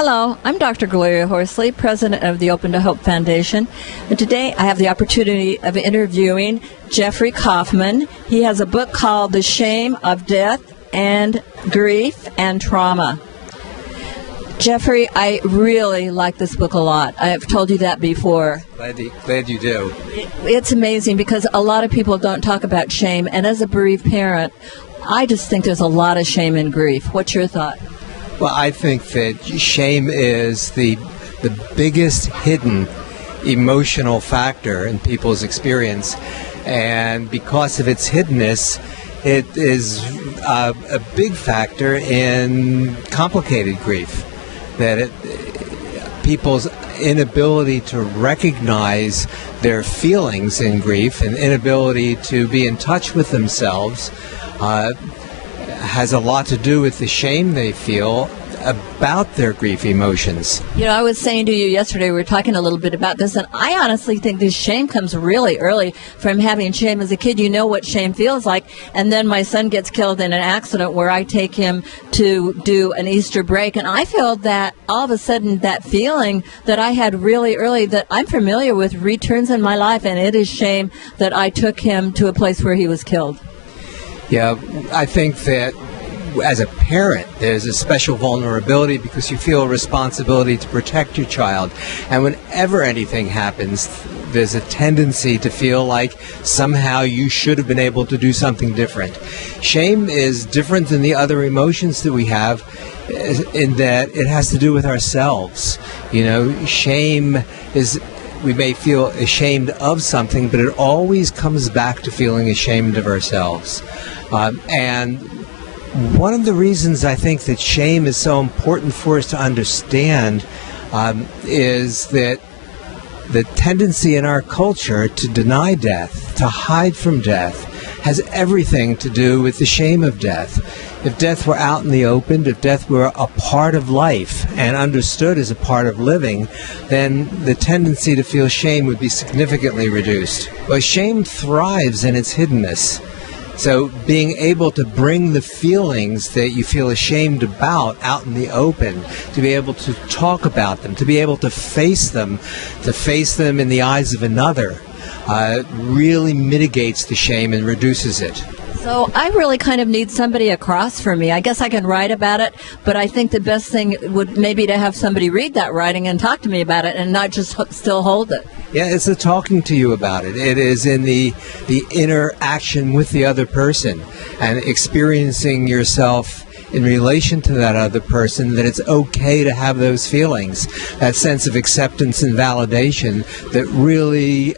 Hello, I'm Dr. Gloria Horsley, president of the Open to Hope Foundation. And today I have the opportunity of interviewing Jeffrey Kauffman. He has a book called The Shame of Death and Grief and Trauma. Jeffrey, I really like this book a lot. I have told you that before. Glad you do. It's amazing because a lot of people don't talk about shame, and as a bereaved parent, I just think there's a lot of shame and grief. What's your thought? Well, I think that shame is the biggest hidden emotional factor in people's experience, and because of its hiddenness, it is a big factor in complicated grief. That people's inability to recognize their feelings in grief and inability to be in touch with themselves has a lot to do with the shame they feel about their grief emotions. You know, I was saying to you yesterday, we were talking a little bit about this, and I honestly think this shame comes really early from having shame as a kid. You know what shame feels like, and then my son gets killed in an accident where I take him to do an Easter break, and I feel that all of a sudden that feeling that I had really early that I'm familiar with returns in my life, and it is shame that I took him to a place where he was killed. Yeah, I think that as a parent, there's a special vulnerability because you feel a responsibility to protect your child. And whenever anything happens, there's a tendency to feel like somehow you should have been able to do something different. Shame is different than the other emotions that we have in that it has to do with ourselves. You know, shame is, we may feel ashamed of something, but it always comes back to feeling ashamed of ourselves. And one of the reasons I think that shame is so important for us to understand is that the tendency in our culture to deny death, to hide from death, has everything to do with the shame of death. If death were out in the open, if death were a part of life and understood as a part of living, then the tendency to feel shame would be significantly reduced. Well, shame thrives in its hiddenness. So being able to bring the feelings that you feel ashamed about out in the open, to be able to talk about them, to be able to face them in the eyes of another, really mitigates the shame and reduces it. So I really kind of need somebody across from me. I guess I can write about it, but I think the best thing would maybe to have somebody read that writing and talk to me about it and not just still hold it. Yeah, it's the talking to you about it. It is in the interaction with the other person and experiencing yourself in relation to that other person, that it's okay to have those feelings, that sense of acceptance and validation that really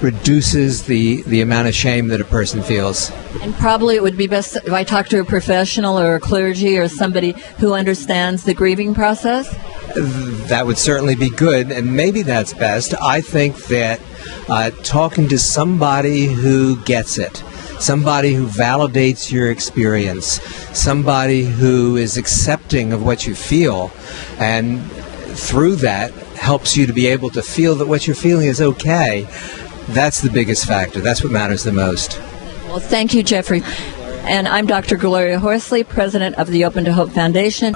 reduces the amount of shame that a person feels. And probably it would be best if I talk to a professional or a clergy or somebody who understands the grieving process? That would certainly be good, and maybe that's best. I think that talking to somebody who gets it, somebody who validates your experience, somebody who is accepting of what you feel, and through that helps you to be able to feel that what you're feeling is okay, that's the biggest factor. That's what matters the most. Well, thank you, Jeffrey. And I'm Dr. Gloria Horsley, president of the Open to Hope Foundation.